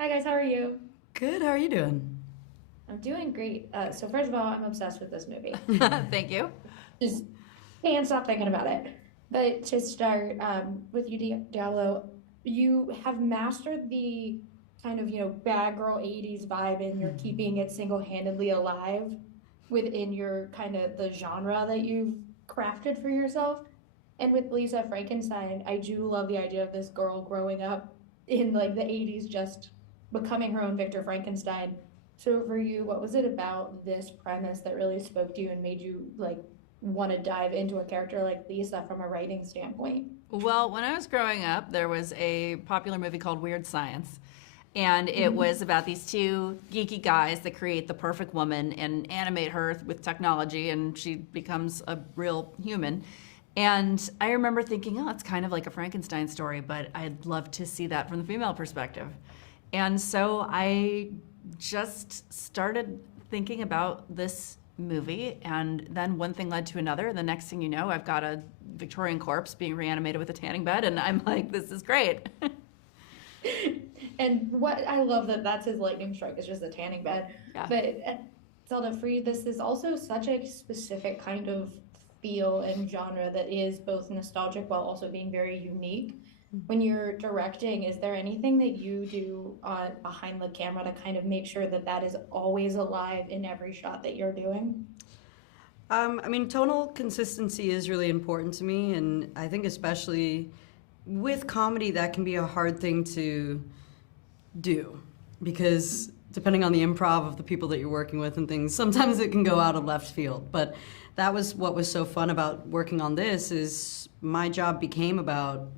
Hi guys, how are you? Good. How are you doing? I'm doing great. So first of all, I'm obsessed with this movie. Thank you. Just can't stop thinking about it. But to start with you, Diablo, you have mastered the kind of, bad girl 80s vibe and you're keeping it single-handedly alive within your kind of the genre that you've crafted for yourself. And with Lisa Frankenstein, I do love the idea of this girl growing up in like the 80s, just becoming her own Victor Frankenstein. So for you, what was it about this premise that really spoke to you and made you like want to dive into a character like Lisa from a writing standpoint? Well, when I was growing up, there was a popular movie called Weird Science. And it Mhm. was about these two geeky guys that create the perfect woman and animate her with technology, and she becomes a real human. And I remember thinking, oh, it's kind of like a Frankenstein story, but I'd love to see that from the female perspective. And so I just started thinking about this movie, and then one thing led to another. The next thing you know, I've got a Victorian corpse being reanimated with a tanning bed, and I'm like, this is great. And what I love that that's his lightning strike is just a tanning bed. Yeah. But Zelda, for you, this is also such a specific kind of feel and genre that is both nostalgic while also being very unique. When you're directing, is there anything that you do behind the camera to kind of make sure that that is always alive in every shot that you're doing? Tonal consistency is really important to me, and I think especially with comedy, that can be a hard thing to do because depending on the improv of the people that you're working with and things, sometimes it can go out of left field. But that was what was so fun about working on this is my job became about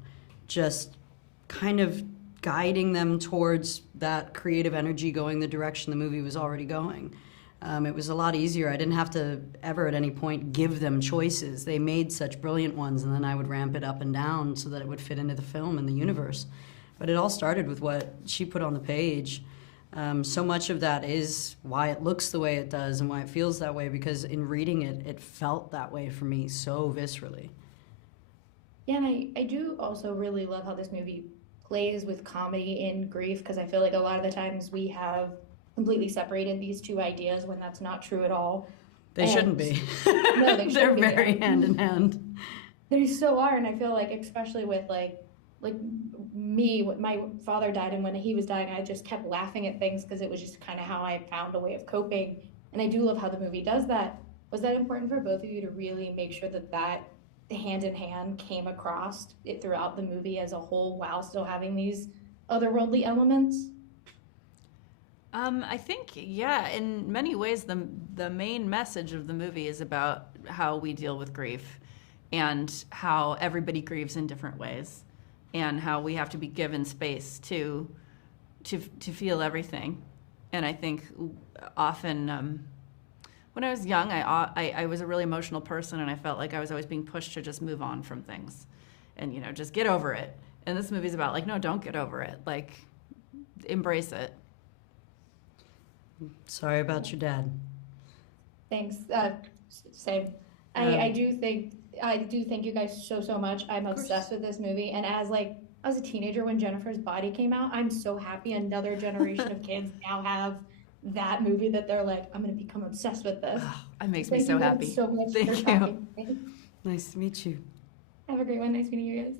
just kind of guiding them towards that creative energy going the direction the movie was already going. It was a lot easier. I didn't have to ever at any point give them choices. They made such brilliant ones, and then I would ramp it up and down so that it would fit into the film and the universe. But it all started with what she put on the page. So much of that is why it looks the way it does and why it feels that way, because in reading it, it felt that way for me so viscerally. Yeah, and I do also really love how this movie plays with comedy and grief because I feel like a lot of the times we have completely separated these two ideas when that's not true at all. They shouldn't And be. no, they They're shouldn't be. very hand in hand. They so are, and I feel like especially with like me, when my father died, and when he was dying, I just kept laughing at things because it was just kind of how I found a way of coping. And I do love how the movie does that. Was that important for both of you to really make sure that that hand in hand came across it throughout the movie as a whole while still having these otherworldly elements? I think, yeah, in many ways, the main message of the movie is about how we deal with grief and how everybody grieves in different ways and how we have to be given space to feel everything. And I think often when I was young, I was a really emotional person, and I felt like I was always being pushed to just move on from things and, just get over it. And this movie's about, like, no, don't get over it. Like, embrace it. Sorry about your dad. Thanks. Same. I do thank you guys so much. I'm obsessed with this movie, and as a teenager when Jennifer's Body came out, I'm so happy another generation of kids now have that movie that they're like, I'm gonna become obsessed with this. Oh, it makes me Thank so you guys happy. so much Thank for you. talking to me. Nice to meet you. Have a great one. Nice meeting you guys.